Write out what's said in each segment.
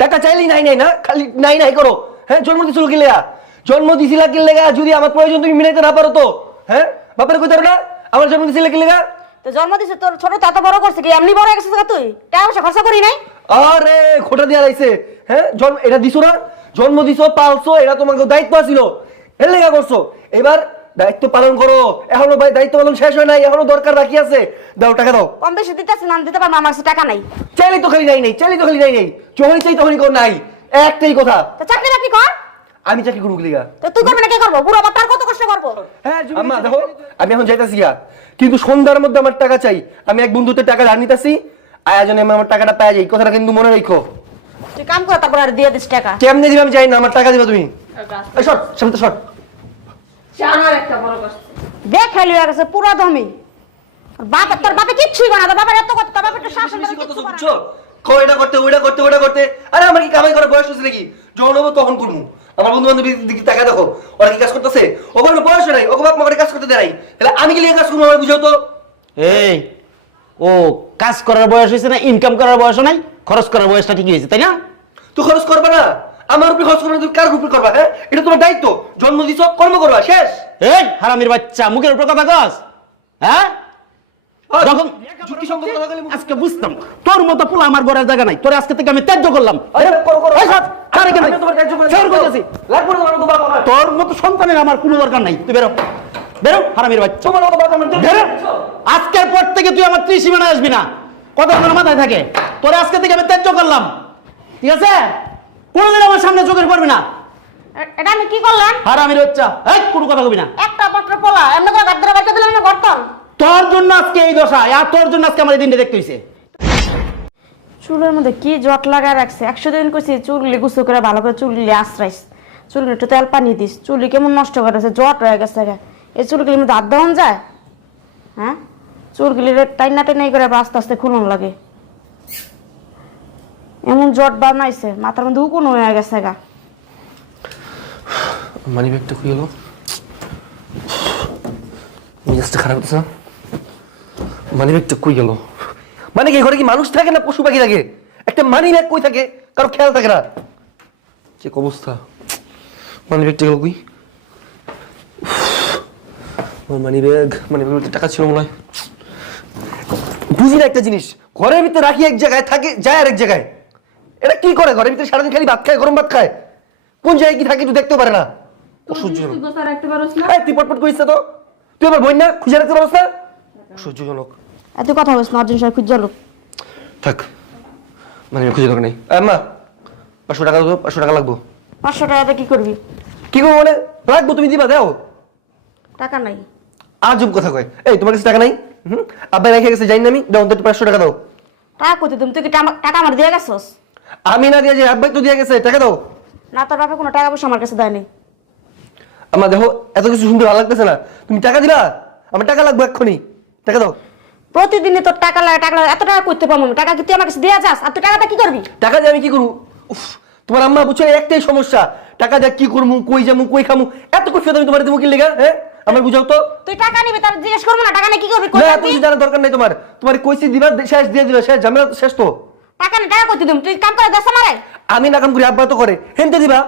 টাকা চাইলেই নাই নাই না খালি নাই নাই করো। হ্যাঁ জন্ম দিছিল কি লেগা জন্ম দিছিলা কি লেগা যদি আমার প্রয়োজন তুমি মিলাইতে না পারো তো। হ্যাঁ বাপের পারো না? আমার জন্ম দিছিলা কি লেগা তো জন্ম দিছে তোর ছোট তো বড় করছে কি? এমনি বড় হয়ে গেছিস তুই? টাকা পয়সা খরচা করি নাই? আরে খোটা দিয়া লাইছে। হ্যাঁ জন্ম এটা দিছো না? জন্ম দিছো পালছো এটা তোমাকে দায়িত্ব ছিল এর লেগা করছ। এবার দায়িত্ব পালন করো। এখনও ভাই দায়িত্ব পালন শেষ হয় নাই এখনও দরকার বাকি আছে। দাও টাকা দাও। কম বেশি দিতেছি না দিতে পারব আমার কাছে টাকা নাই। চাইলেই তো খালি নাই নেই চাইলেই তো খালি নাই নেই। যখনই চাই তখনই কর নাই। একটাই কথা। তো চাকরি বাকরি কর। আমি চাকরি করব লিগা? তো তুই করবি না কে করব? বুড়ো বাবা তার কত কষ্ট করব? হ্যাঁ আম্মা দেখো আমি এখন যাইতাছি গিয়া। কিন্তু সন্ধ্যার মধ্যে আমার টাকা চাই। আমি এক বন্ধুতে টাকা ধার নিতেছি। আয়োজনে আমি আমার টাকাটা পাই যাই। কথাটা কিন্তু মনে রাখো তুই কাম কর তারপর আর দিয়ে দিস টাকা। কেমনে দিবে আমি চাই না আমার টাকা দিবে তুমি। এই শর্ট সামনে শর্ট দেখ হয়ে গেছে পুরো দমি। বাপ তোর বাপে কিচ্ছুই বানা তোর বাপের এত কথা তোর বাপের শাসন করে কিচ্ছু বুঝছ? কো এটা করতে ওইটা করতে ওইটা করতে। আরে আমার কি কামাই করার বয়স হচ্ছে নাকি? যখন হব তখন করব। আমার বন্ধু বান্ধব দিকে টাকা দেখো ওরা কি কাজ করতেছে? ও কোনো বয়স নাই ওকে বাপ মা করে কাজ করতে দেয় তাহলে আমি কি কাজ করব আমার বুঝাও তো। এই ও কাজ করার বয়স হয়েছে না ইনকাম করার বয়স নাই খরচ করার বয়সটা ঠিকই হয়েছে তাই না? তুই খরচ করবা না। আমার উপরে খরচ করবে তুমি কার উপরে করবা হ্যাঁ? এটা তোমার দায়িত্ব। জন্ম দিছ কর্ম করবা শেষ। এই হারামির বাচ্চা মুখের উপর কথা কস। হ্যাঁ? যখন আজকে বুঝতাম। তোর মতো পোলা আমার জায়গা নাই। তোর আজকে থেকে আমি ত্যায্য করলাম। তোর মতো সন্তানের আমার কোনো দরকার নাই। তুই বেরো। বেরো হারামির বাচ্চা। তোমার মতো বাবা আমার বেরো। আজকের পর থেকে তুই আমার ত্রিসীমানায় আসবি না। কথা আমার মাথায় থাকে। তোর আজকে থেকে আমি ত্যায্য করলাম। ঠিক আছে? কোনোদিন আমার সামনে চোখের পড়বি না। এ- এটা আমি কি করলাম? হারামির বাচ্চা। এই কোনো কথা কবি না। একটা মাত্র পোলা এমনি করে গাদ্দারা বাইকে দিলাম না গর্তন তোর জন্য আজকে এই দশা আর তোর জন্য আজকে আমার এই দিনটা দেখতে হয়েছে চুলের মধ্যে কি জট লাগায় রাখছে। একশো দিন কইছি চুলগুলি গুছো করে ভালো করে চুলগুলি আশ্রাইস। চুলগুলি একটু তেল পানি দিস। চুলি কেমন নষ্ট করে আছে জট হয়ে গেছে গে। এই চুলগুলির মধ্যে হাত দেওয়ান যায়? হ্যাঁ? চুলগুলি টাইনা টাইনাই করে আস্তে আস্তে খুলন লাগে। এমন জট বানাইছে, মাথার মধ্যে উকুন হয়ে গেছে গা। মানি ব্যাগটা খুলে গেল মেজাজটা খারাপ হচ্ছে মানি ব্যাগটা কই গেল মানে কি, ঘরে কি মানুষ থাকে না পশু পাখি থাকে? একটা মানি ব্যাগ কই থাকে? কারও খেয়াল থাকে না? যে অবস্থা? মানি ব্যাগটা গেল কই? মানি ব্যাগ, মানি ব্যাগের টাকা ছিল মনে হয়। বুঝি না একটা জিনিস, ঘরের ভিতরে রাখি এক জায়গায় থাকে, যায় আর এক জায়গায়। এটা কি করে? ঘরের ভিতরে সারাদিন খালি ভাত খায় গরম ভাত খায়। কোন জায়গায় কি থাকে একটু দেখতেও পারে না। অসহ্যজনক এই, তুই পটপট করিস না তো। তুই আমার বোন না? খুঁজে রাখতে পারস না? অসহ্যজনক এত কথা বলিস না অর্জুন স্যার খুঁজে লোক থাক। মানে আমি খুঁজে দরকার নেই। আম্মা পাঁচশো টাকা দেবো পাঁচশো টাকা লাগবো। পাঁচশো টাকাতে কি করবি? কি করব মানে লাগবো তুমি দিবা দাও। টাকা নাই। আজব কথা কয়। এই তোমার কাছে টাকা নাই? হুম? আব্বাই রেখে গেছে জানি না আমি। দাও পাঁচশো টাকা দাও। টাকা কইতে তুমি তুই কি টাকা- টাকা আমার দিয়ে গেছস? আমি না দিয়ে যে আব্বাই তো দিয়ে গেছে টাকা দাও। না তোর বাপে কোনো টাকা পয়সা আমার কাছে দেয়নি। আমার দেখো এত কিছু শুনতে ভালো লাগতেছে না। তুমি টাকা দিবা? আমার টাকা লাগবে এক্ষুনি। টাকা দাও। প্রতিদিনই তোর টাকা লাগে টাকা লাগে এত টাকা করতে পারব না টাকা কি তুই আমার কাছে দিয়ে যাস? আর তুই টাকাটা কি করবি? টাকা দিয়ে আমি কি করব? উফ, তোমার আম্মা বুঝছ একটাই সমস্যা। টাকা দিয়ে কি করব কই যাব কই খামু এত কিছু আমি তোমার দেবো কি লেগা হ্যাঁ? আমার বুঝাও তো। তুই টাকা নিবি তার জিজ্ঞেস করব না টাকা নিয়ে কি করবি? কই না এত? কিছু জানার দরকার নেই তোমার। তোমার কইছি দিবা শেষ দিয়ে দিবা শেষ ঝামেলা শেষ তো। টাকা নেই টাকা করতে দিম। তুই কাম করে দেশ মারে আমি না কাম করি আব্বা তো করে। হেনতে দিবা?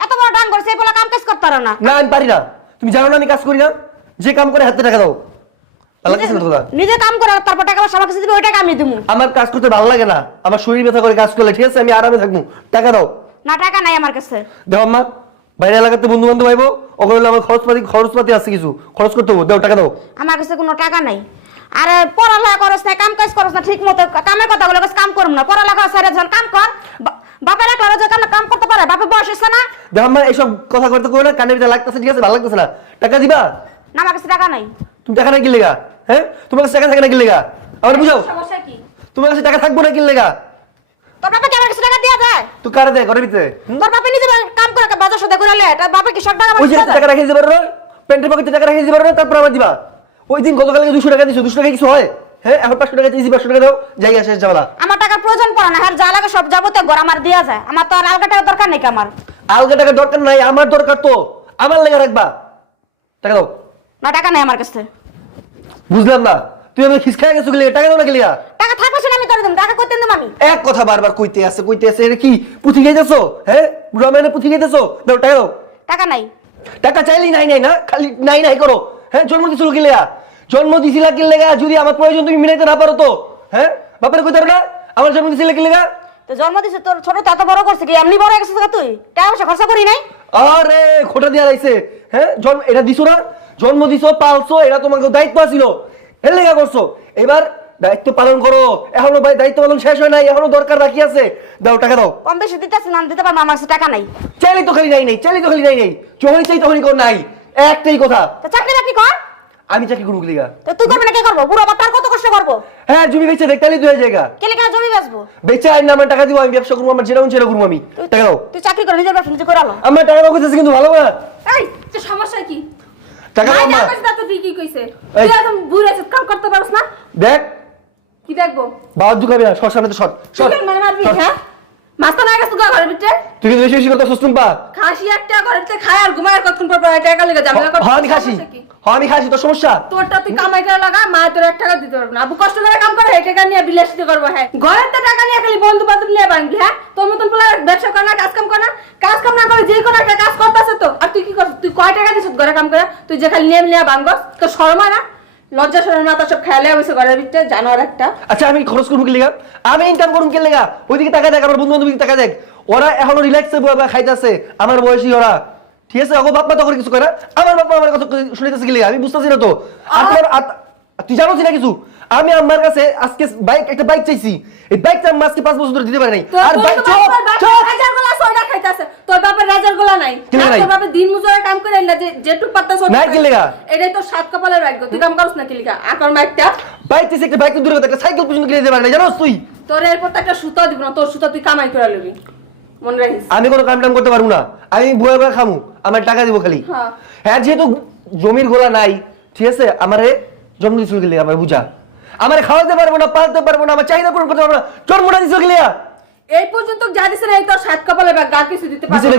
এত বড় ডান করে সেই বলে কাম কাজ করতে না। না আমি পারি না। তুমি জানো না আমি কাজ করি না? যে কাম করে হাতে টাকা দাও। না নিজে কাম করে তারপর টাকা আমার কাছে দিবি ওই টাকা আমি দিবো আমার কাজ করতে ভালো লাগে না। আমার শরীর ব্যথা করে কাজ করলে ঠিক আছে? আমি আরামে থাকব। টাকা দাও। না টাকা নাই আমার কাছে। দেখো আম্মা বাইরে এলাকাতে বন্ধু বান্ধব আইবো। ওগুলো আমার খরচপাতি খরচপাতি আছে কিছু। খরচ করতে হবে। দাও টাকা দাও। আমার কাছে কোনো টাকা নাই। আর পড়ালেখা করস না কাম কাজ করস না ঠিক মতো কামের কথা বলে কাম করুম না। পড়ালেখা সারে যখন কাম কর। বা- বাপের একলা যখন কাম করতে পারে? বাপে বয়স হচ্ছে না? দেখো আম্মা এইসব কথা করতে করো না ভিতরে লাগতেছে ঠিক আছে? ভালো লাগতেছে না। টাকা দিবা? না আমার কাছে টাকা নাই। তুমি টাকা না কি লেগা হ্যাঁ? তোমার কাছে টাকা থাকে না কি লেগা আমার বুঝাও। সমস্যা কি? তোমার কাছে টাকা থাকব না কি লেগা তোর বাপে কি আমার কাছে টাকা দিয়া যায় তুই কারে দেয় ঘরের ভিতরে? তোর বাপে নিজে কাম করে বাজার সাথে করে লে তার বাপে কি সব টাকা আমার ওই টাকা? রেখে না? প্যান্টের পকেটে টাকা রেখে দিতে পারো তারপর আবার দিবা। ওই দিন গতকালকে দুশো টাকা দিছো দুশো টাকা কিছু হয়? হ্যাঁ এখন পাঁচশো টাকা দিয়েছি পাঁচশো টাকা দাও জায়গা শেষ যাওয়া আমার টাকার প্রয়োজন পড়ে না আর যা লাগে সব যাবতীয় ঘর আমার দিয়া যায়। আমার তো আর আলগা টাকা দরকার নেই আমার? আলগা টাকা দরকার নাই আমার দরকার তো। আমার লেগে রাখবা। টাকা দাও। না টাকা নেই আমার কাছে। বুঝলাম না। তুই তুই আমার খিস খাই গেছো গেলে টাকা দাও না গেলিয়া টাকা থাকবে সেটা আমি টাকা করতে দেবো আমি। এক কথা বারবার কইতে আছে কইতে আছে এটা কি পুঁথি খাইতেছো? হ্যাঁ বুড়া মানে পুঁথি খাইতেছো? দাও টাকা দাও। টাকা নাই। টাকা চাইলেই নাই নাই না খালি নাই নাই করো। হ্যাঁ জন্ম দিছিল গেলিয়া জন্ম দিছিলা কি লেগা? যদি আমার প্রয়োজন তুমি মিলাইতে না পারো তো। হ্যাঁ? বাপের কইতে না আমার জন্ম দিছিলে কি লেগা? তো জন্ম দিছে তোর ছোট তো এত বড় করছে কি? এমনি বড় গেছিস তুই? টাকা পয়সা খরচা করি নাই? আরে খোটা দিয়া লাইছে। হ্যাঁ জন্ম এটা দিছো না? জন্ম দিছো পালছো এটা তোমাকে দায়িত্ব আছিল। এর লেগা করছ। এবার দায়িত্ব পালন করো। এখনও ভাই দায়িত্ব পালন শেষ হয় নাই এখনও দরকার বাকি আছে। দাও টাকা দাও। কম বেশি দিতেছি না দিতে পারব আমার কাছে টাকা নাই। চাইলে তো খালি নাই নাই চাইলে তো খালি নাই নাই। যখনই চাই তখনই কর নাই। একটাই কথা। তো চাকরি বাকরি কর। আমি চাকরি করব লিগা তো তুই করবি না কে করব? বুড়ো বাবা কত কষ্ট করব? হ্যাঁ জমি বেচে দেখ তাহলে দুই জায়গা কেলে কেন জমি বেচবো? বেচে আইন না আমার টাকা দিব আমি ব্যবসা করব আমার যেরকম সেটা করব আমি। তুই- টাকা দাও। তুই চাকরি করে নিজের ব্যবসা নিজে করে আলো। আমার টাকা দাও কইতেছে কিন্তু ভালো না। এই যে সমস্যা কি? টাকা দাও যা কইছে তা তো ঠিকই কইছে। তুই একদম বুড়ে আছিস কাম করতে পারছ না? দেখ। কি দেখব? বাবা ঢুকাবি না সর সামনে তো সর তুই সর মানে মারবি? হ্যাঁ? মাস্টার না গেছে ঘরের ভিতরে। তুই কিন্তু বেশি বেশি কথা সুস্তুম খাসি একটা ঘরের ভিতরে খায় আর ঘুমায় আর কতক্ষণ পর পর টাকা লেগে ঝামেলা করছিস হ্যাঁ আমি খাসি। হ্যাঁ আমি খাসি তোর সমস্যা? তোরটা তুই কামাই করে লাগা মা তোর এক টাকা দিতে পারব না। আবু কষ্ট করে কাম করে এই টাকা নিয়ে বিলাসিত করব হ্যাঁ। ঘরের তো টাকা নিয়ে খালি বন্ধু বান্ধব নিয়ে ভাঙবি হ্যাঁ? তোর মতন পোলা ব্যবসা করে না কাজ কাম করে না। কাজ কাম না করে যে কোনো একটা কাজ করতেছে তো। আর তুই কি করছিস? তুই কয় টাকা দিছিস ঘরে কাম করে? তুই যে খালি নিয়ে নিয়ে তোর শর্মা না? লজ্জা শরম মাথা সব খেয়ালে হয়েছে ঘরের ভিতরে জানোয়ার একটা। আচ্ছা আমি খরচ করব কি লেগা? আমি ইনকাম করুন কি লেগা? ওইদিকে টাকা দেখ আমার বন্ধু বান্ধব টাকা দেখ। ওরা এখনও রিল্যাক্সে খাইতেছে আমার বয়সী ওরা। ঠিক আছে? ওগো বাপ্পা তো করে কিছু করে আমার আমার বাপ্পা আমার কথা শুনিতেছে কি লেগা? আমি বুঝতেছি না তো। আর- তুই জানো না কিছু? আমি আমার কাছে আজকে বাইক একটা বাইক চাইছি। এই বাইকটা আমি আজকে পাঁচ বছর ধরে দিতে পারি নাই। আর বাইক তো চপ রাজার গোলা সয়ডা খাইতাছে। তোর বাপের রাজার গোলা নাই? তোর দিন মজুরের কাম করে না যে যেটুক পারতাছ নাই কি লেগা? এটাই তোর সাত কপালের ভাগ্য। তুই কাম করছ না কি লিগা? আকর মাইকটা বাইক চাইছি একটা বাইক তো দূরে কথা একটা সাইকেল পর্যন্ত কিনে দিতে পারি না জানোস তুই? তোর এরপর তো একটা সুতা দিব না তোর সুতা তুই কামাই করে লবি। মনে রাখিস? আমি কোনো কাম টাম করতে পারব না। আমি বয়ে বয়ে খামু আমার টাকা দিব খালি। হ্যাঁ। হ্যাঁ যেহেতু জমির গোলা নাই ঠিক আছে? আমারে জন্ম দিছিল গেলে আমার বুঝা। আমারে খাওয়াতে পারব না পালতে পারব না আমার চাহিদা পূরণ করতে পারব না। জন্মটা দিছিল গেলে এই পর্যন্ত যা দিছে না এই তোর সাত কপালের ভাগ্য আর কিছু দিতে পারব না।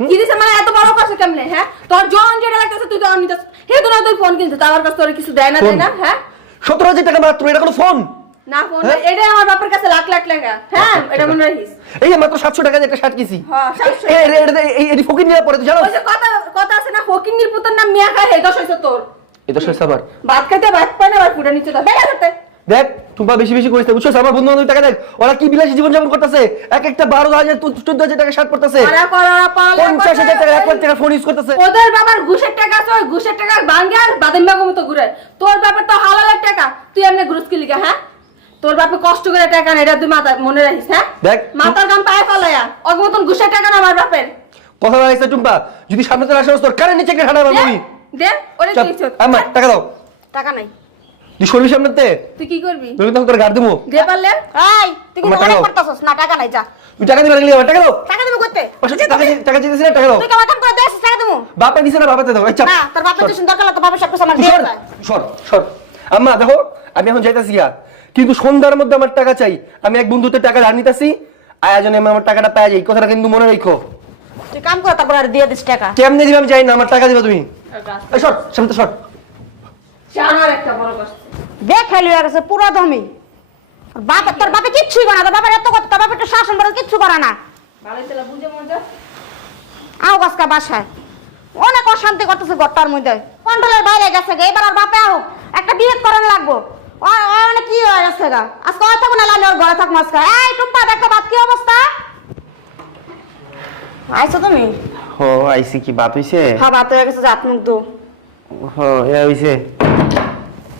কি দিছে মানে এত বড় কাছে কেমনে হ্যাঁ? তোর জন যেটা লাগতেছে তুই তো নিতেছ হে তো না তুই ফোন কিনছিস আমার কাছে তোর কিছু দেয় না দেয় না হ্যাঁ? সতেরো হাজার টাকা মাত্র এটা কোনো ফোন না ফোন হ্যাঁ? এটাই আমার বাপের কাছে লাখ লাখ টাকা হ্যাঁ? এটা মনে রাখিস এই মাত্র সাতশো টাকা দিয়ে একটা শার্ট কিছি হ্যাঁ, 700 এই- এই- ফকির নিয়ে পরে তুই জানো কথা কথা আছে না ফকিন্নির পুতের নাম মিয়া খায় এই দশ হইছে তোর। এটা শেষ আবার ভাত ভাত পায় না আবার ফুটা নিচে বেড়া করতে দেখ টুম্পা বেশি বেশি করিস বুঝছ? আমার বন্ধু বান্ধব টাকা দেখ ওরা কি বিলাসী জীবন যাপন করতেছে? এক একটা বারো হাজার চোদ্দ হাজার টাকা শার্ট পড়তেছে। পঞ্চাশ হাজার টাকা এক লাখ টাকা ফোন ইউজ করতেছে। ওদের বাবার ঘুষের টাকা ওই ঘুষের টাকা ভাঙ্গে আর বাদাম বাগো মতো ঘুরে। তোর বাপের তো হালালের টাকা তুই এমনি ঘুষ কি লিগা হ্যাঁ? তোর বাপে কষ্ট করে টাকা এটা তুই মাথা মনে রাখিস হ্যাঁ? দেখ, মাথার গাম পায়ে ফলাইয়া অগ মতন ঘুষের টাকা না আমার বাপের। কথা বলাইছে টুম্পা যদি সামনে তো আসে তোর কারেন্ট নিচে ঠান্ডা দে ওরে চাপ, ইচ্ছত। আমার টাকা দাও। টাকা নাই। তুই সরবি সামনেতে? তুই কি করবি? তুই তখন তোর গাড় দেবো। দে পারলে। এই তুই কিন্তু অনেক দাও। না টাকা নাই যা। তুই টাকা দিবে গেলে টাকা দাও। টাকা দেবো করতে? টাকা টাকা দিতেছি না টাকা দাও। তুই কাম করে দেছিস টাকা দেবো। বাপে দিছে না বাপাতে দাও এই না তোর বাপের সর, সুন্দর কালা তোর বাপের সব কিছু আমার দিয়ে সর, সর সর। আম্মা দেখো আমি এখন যাইতাছি গিয়া। কিন্তু সন্ধ্যার মধ্যে আমার টাকা চাই। আমি এক বন্ধুতে টাকা ধার নিতেছি। আয়োজনে আমি আমার টাকাটা পাই যাই কথাটা কিন্তু মনে রাখো। তুই কাম করে তারপর আর দিয়ে দিস টাকা। কেমনে দিবে আমি চাই না আমার টাকা দিবে তুমি। এই সর সামনে সর। জানার একটা বড় কষ্ট। দেখ খেলি গেছে পুরো দমি। বাপ তোর বাপে কিচ্ছুই করে না তোর বাপের এত কথা তোর বাপের তো শাসন করে কিচ্ছু করে না। ভালো ছিল বুঝে মজা আও গাছকা বাসায়। অনেক অশান্তি করতেছে ঘরটার মধ্যে। কন্ট্রোলের বাইরে গেছে গে এবার আর বাপে হোক একটা বিয়ে করার লাগবো। ও ও অনেক কি হয়ে গেছে গা? আজকে থাকব না আমি ওর ঘরে থাকব আজকে। এই টুম্পা দেখো বাপ কি অবস্থা? আইছো তুমি? ও আইসি কি বাত হইছে? হ্যাঁ বাত হয়ে গেছে জাত মুখ দো ও এ হইছে।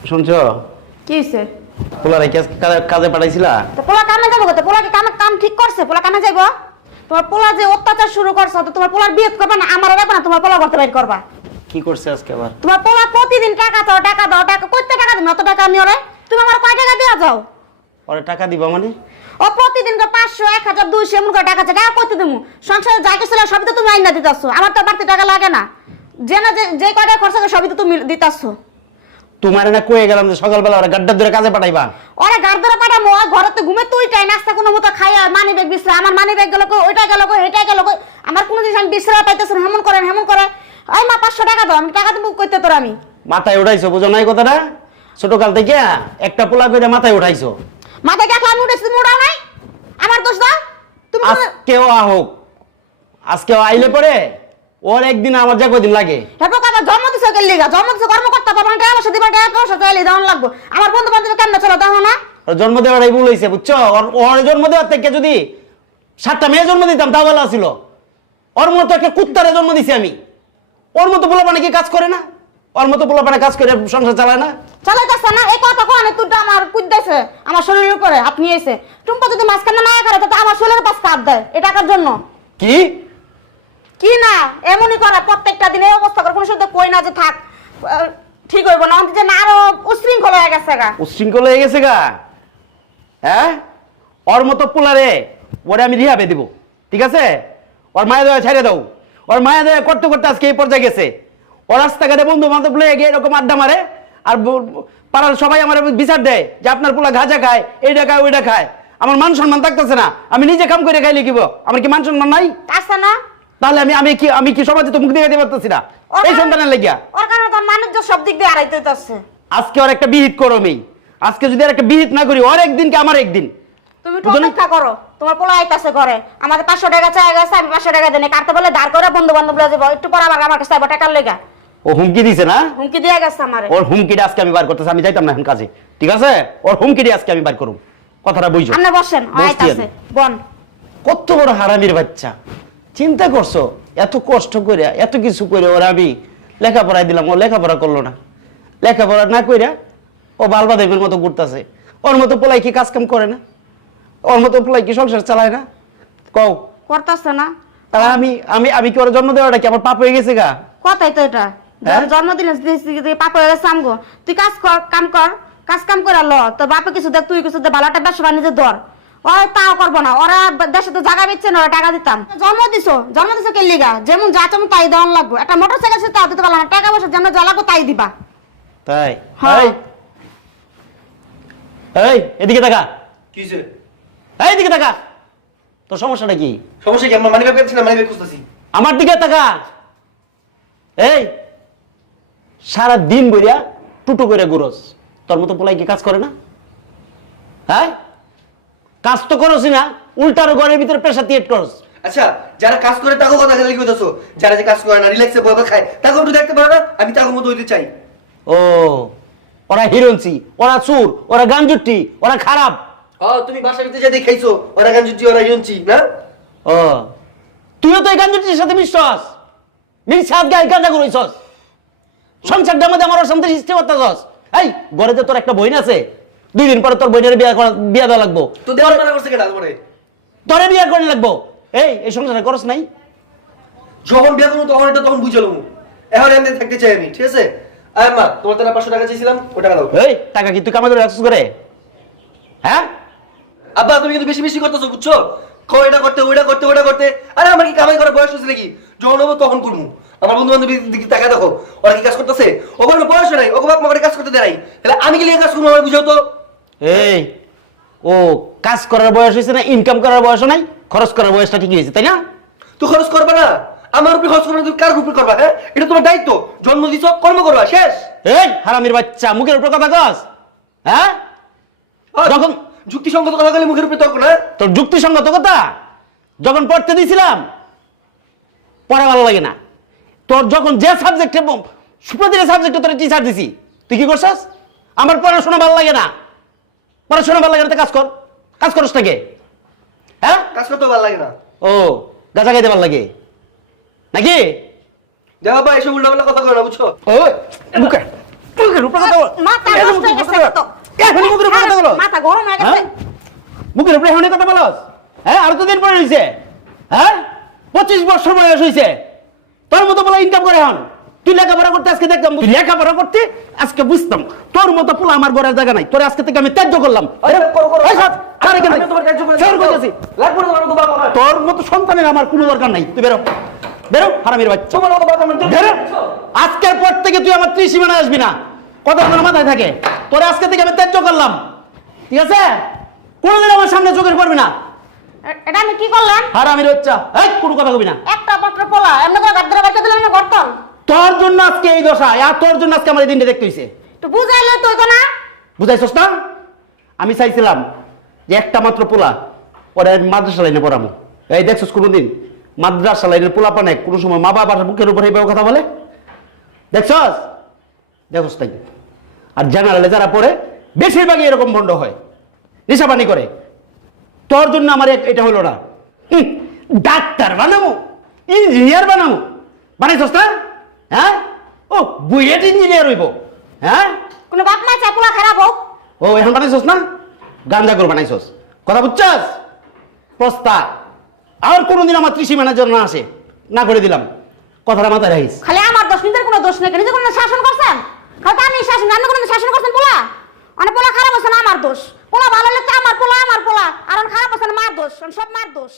শুনছো? কি হয়েছে পোলা রেখে কাজে পাঠাইছিলা? তো পোলা কামে যাব তো পোলাকে কামে কাম ঠিক করছে? পোলা কামে যাইবো? তোমার পোলা যে অত্যাচার শুরু করছে তো তোমার পোলার বিয়ে করবে না? আমার রাখবে না তোমার পোলা করতে বাইর করবা। কি করছে আজকে আবার? তোমার পোলা প্রতিদিন টাকা দাও টাকা দাও টাকা কইতে টাকা দিন অত টাকা আমি ওরে তুমি আমার কয় টাকা দেওয়া যাও? ওরে টাকা দিবা মানে? ও প্রতিদিন করে পাঁচশো এক হাজার দুইশো এমন করে টাকা আছে। টাকা করতে দেবো সংসারে যা কিছু লাগে সবই তো তুমি আইনা দিতেছো। আমার তো বাড়তি টাকা লাগে না। যে না যে- যে কয়টা খরচা করে সবই তো তুমি দিতেছো। তোমার না কয়ে গেলাম যে সকালবেলা ওরা গাড্ডা ধরে কাজে পাঠাইবা। ওরা গাড় ধরে পাঠামো ওই ঘরে তো ঘুমে তুই টাই নাস্তা কোনো মতো খাই আর মানি ব্যাগ বিশ্রা আমার মানি ব্যাগ গেল কই ওইটা গেল কই এটা গেল কই আমার কোনো জিনিস আমি বিশ্রা পাইতেছি না, হেমন করেন হেমন করে। ওই মা পাঁচশো টাকা দাও আমি টাকা দেবো কইতে তোর আমি। মাথায় উঠাইছো বুঝো নাই কথাটা? ছোটকাল থেকে একটা পোলা করে মাথায় উঠাইছো। মাথায় দেখলাম উঠেছি? তুমি উঠাও নাই? আমার দোষ দাও। তুমি তো- আজকেও আহোক আজকেও আইলে পরে ওর একদিন আমার যা কদিন লাগে। হ্যাঁ আমার জন্ম দিছে কে লিগা? জন্ম দিছে কর্ম করতে পারব না টাকা পয়সা দিবা টাকা পয়সা চাইলে দেওয়ান লাগবো। আমার বন্ধু বান্ধব কেমনে চলো দেখো না? জন্ম দেওয়াটাই ভুল হয়েছে বুঝছ? ওর জন্ম দেওয়ার থেকে যদি সাতটা মেয়ে জন্ম দিতাম তাও ভালো ছিল ওর মতো একটা কুত্তারে জন্ম দিছি আমি। ওর মতো পোলাপানে কি কাজ করে না? ওর মতো পোলাপানে কাজ করে সংসার চালায় না? চালাইতেছে না? এই কথা কোন তুই আমার কুদ্দাইছে আমার শরীরের উপরে হাত নিয়েছে টুম্পা যদি মাঝখানে না করে তো আমার শরীরের পাশ কাপ দেয়। এই টাকার জন্য। কি? কি না? এমনই করে প্রত্যেকটা দিন অবস্থা করে কোনো সাথে কই না যে থাক আহ, ঠিক হইব না। অন্তত না আরও উশৃঙ্খল হয়ে গেছে গা। উশৃঙ্খল হয়ে গেছে গা? হ্যাঁ? ওর মতো পোলারে ওরে আমি রিহাবে দিব। ঠিক আছে? ওর মায়া দেওয়া ছেড়ে দাও। ওর মায়া দেওয়া করতে করতে আজকে এই পর্যায়ে গেছে। ওর রাস্তাঘাটে বন্ধু বান্ধব লয়ে গিয়ে এরকম আড্ডা মারে আর পাড়ার সবাই আমার বিচার দেয় যে আপনার পোলা গাঁজা খায় এইটা খায় ওইটা খায়। আমার মান সম্মান থাকতেছে না আমি নিজে কাম করে খাইলে কিব আমার কি মান সম্মান নাই? আছে না। তাহলে আমি আমি কি আমি কি সমাজে তো মুখ দেখাতে পারতেছি না? এই সন্তানের লেগিয়া। ওর কারণে তোর মানুষ সব দিক দিয়ে আড়াইতে হইতাছে আজকে ওর একটা বিহিত করো আমি আজকে যদি আর একটা বিহিত না করি ওর একদিন কি আমার একদিন? তুমি বুঝো অপেক্ষা করো। তোমার পোলা আইতাছে ঘরে। আমাদের পাঁচশো টাকা চাই গেছে আমি পাঁচশো টাকা দেনে। কাটতে বলে দাঁড় করে বন্ধু বান্ধব একটু পর আবার আমার কাছে টাকার লেগা। ও হুমকি দিছে না? হুমকি দিয়ে গেছে আমারে। ওর হুমকিটা আজকে আমি বার করতেছি আমি যাইতাম না এখন কাজে ঠিক আছে? ওর হুমকিটা আজকে আমি বার করুম। কথাটা বুঝছ আপনি বসেন আইতাছে বন। কত বড় হারামির বাচ্চা। চিন্তা করছ এত কষ্ট করে এত কিছু করে ওরা আমি লেখাপড়ায় দিলাম ও লেখাপড়া করল না। লেখাপড়া না কইরা ও বালবাদেবের মতো ঘুরতেছে। ওর মতো পোলাই কি কাজ কাম করে না? ওর মতো পোলাই কি সংসার চালায় না? কও। করতেছে না। তাহলে আমি আমি আমি কি ওর জন্ম দেওয়াটা কি আমার পাপ হয়ে গেছে গা? কথাই তো এটা? জন্মদিন হয়ে গেছে আমগো। তুই কাজ কর কাম কর কাজ কাম করে ল। তো বাপে কিছু দেখ তুই কিছু দে ভালোটা ব্যবসা বাণিজ্য ধর। ওরা তাও করব না ওরা দেশে তো জায়গা বেচছে না টাকা দিতাম। জন্ম দিছো জন্ম দিছো কে লিগা? যেমন যা তাই দেওয়ান লাগবো। একটা মোটর সাইকেল সে তাও দিতে পারলাম না টাকা পয়সা যেমন যা লাগবো তাই দিবা। তাই? হ্যাঁ। এই। এই এদিকে তাকা। কি এই এদিকে তাকা। তোর সমস্যাটা কি? সমস্যা কি? আমার মানি না মানি খুঁজতেছি। আমার দিকে তাকা। এই। সারা দিন বইয়া টুটু করে ঘুরস তোর মতো পোলাই কি কাজ করে না? হ্যাঁ? কাজ তো করছি না উল্টার ঘরের ভিতরে প্রেশার ক্রিয়েট করস। আচ্ছা যারা কাজ করে তাকেও কথা খেলে কইতাছো যারা যে কাজ করে না রিল্যাক্সে বসে খায় তাকেও একটু দেখতে পারো না আমি তাকের মতো হইতে চাই। ও ওরা হিরোইনসি ওরা চুর ওরা গাঞ্জুটি ওরা খারাপ। ও তুমি বাসা ভিতরে যেতে খাইছো ওরা গান জুটি ওরা ইয়নছি না? ও তুইও তো এই গাঞ্জুটির সাথে মিশছস। মিশাত গায়ে গাঁজা করেছস সংসারটার মধ্যে আমার অশান্তি সৃষ্টি করতেছস। এই ঘরে যে তোর একটা বইন আছে। দুই দিন পরে তোর বইনের বিয়ে করা বিয়ে দেওয়া লাগবো। মানা তোরে বিয়ে করে লাগবো। এই এই সংসারে করস নাই। যখন বিয়ে করব তখন এটা তখন বুঝে লমু। এখন এমনি থাকতে চাই আমি ঠিক আছে? আর মা তোমার তারা পাঁচশো টাকা চেয়েছিলাম ও টাকা দাও। এই টাকা কি তুই কামাই করে রাখছিস করে হ্যাঁ? আব্বা তুমি কিন্তু বেশি বেশি করতেছো বুঝছ? এটা করতে ওইটা করতে ওইটা করতে। আরে আমার কি কামাই করার বয়স হচ্ছে নাকি? যখন হব তখন করব। আমার বন্ধু বান্ধব দিকে টাকা দেখো ওরা কি কাজ করতেছে? ওকে কোনো বয়স নাই ওকে বাপ মাকে কাজ করতে দেয় নাই। তাহলে আমি কি লিয়ে কাজ করব আমার বুঝাও তো? এই ও কাজ করার বয়স হয়েছে না ইনকাম করার বয়স নাই? খরচ করার বয়সটা ঠিকই হয়েছে তাই না? তুই খরচ করবে না। আমার উপরে খরচ করবে তুমি কার উপরে করবা হ্যাঁ? এটা তোমার দায়িত্ব। জন্ম দিছ কর্ম করবা শেষ। এই হারামির বাচ্চা মুখের উপর কথা কস হ্যাঁ? যখন যুক্তিসঙ্গত কথা বলে মুখের উপরে তর্ক না? তোর যুক্তিসঙ্গত কথা? যখন পড়তে দিয়েছিলাম পড়া ভালো লাগে না। তোর যখন যে সাবজেক্টে প্রতিটা সাবজেক্টে তোর টিচার দিছি তুই কি করছস? আমার পড়াশোনা ভালো লাগে না। পড়াশোনা ভালো লাগে না কাজ কর। কাজ করস নাকি? হ্যাঁ? কাজ করতে ভালো লাগে না। ও গাঁজা খাইতে ভালো লাগে। নাকি? দেখো বা এসব উল্টা কথা করে না বুঝছ? ও মুখে মুখের উপর কথা বল। মাথা এই নষ্ট হয়ে গেছে তো। এখনই মুখের উপর কথা বলো। মাথা গরম হয়ে গেছে। হ্যাঁ? মুখের উপরে এখনই কথা বলস। হ্যাঁ আর তো দিন পরে হয়েছে হ্যাঁ? পঁচিশ বছর বয়স হয়েছে তোর মতো বলে ইনকাম করে এখন। তুই লেখাপড়া করতে আজকে দেখতাম তুই লেখাপড়া করতে আজকে বুঝতাম। তোর মতো পোলা আমার ঘরের জায়গা নাই। তোর আজকে থেকে আমি ত্যায্য করলাম। এখানে। তোর মতো সন্তানের আমার কোনো দরকার নাই। তুই বেরো। বেরো হারামির বাচ্চা। আজকের পর থেকে তুই আমার ত্রিসীমানা আসবি না। কথা আমার মাথায় থাকে? তোর আজকে থেকে আমি ত্যায্য করলাম। ঠিক আছে? কোনোদিন আমার সামনে চোখের পড়বি না। এ- এটা আমি কি করলাম? হারামির বাচ্চা এই কোনো কথা কবি না। একটা মাত্র পোলা এমনি করে গাদ্দারা বাচ্চা দিলে আমি করতাম তোর জন্য আজকে এই দশা আর তোর জন্য আজকে আমার এই দিনটা দেখতে হইছে। একটু বুঝাইলে তো হইতো না। বুঝাইছস না? আমি চাইছিলাম যে একটা মাত্র পোলা ওরা মাদ্রাসা লাইনে পড়াবো। এই দেখছস কোনোদিন? মাদ্রাসা লাইনের পোলা পানে কোনো সময় মা বাবার বুকের উপরে এইভাবে কথা বলে? দেখছস? দেখছস তাই। আর জেনারেলে যারা পড়ে বেশিরভাগই এরকম ভণ্ড হয়। নেশাপানি করে। তোর জন্য আমার এটা হলো না। ডাক্তার বানাবো ইঞ্জিনিয়ার বানাবো। বানাইছস না? হ্যাঁ? ও বুয়েট ইঞ্জিনিয়ার হইব। হ্যাঁ? কোনো বাপ মা চাই পোলা খারাপ হোক। ও এখন বানাইছস না? গান্দা করে বানাইছস। কথা বুঝছস? প্রস্তাব। আর কোনোদিন আমার কৃষি ম্যানেজার না আসে। না করে দিলাম। কথাটা মাথায় রাখিস। খালি আমার দোষ নিজের কোনো দোষ নেই। নিজে কোনো শাসন করছেন? খালি আমি শাসন আমি কোনো শাসন করছেন পোলা? মানে পোলা খারাপ হচ্ছে না, আমার দোষ? পোলা ভালো লাগছে আমার পোলা আমার পোলা। আর খারাপ হচ্ছে না, মার দোষ সব মার দোষ।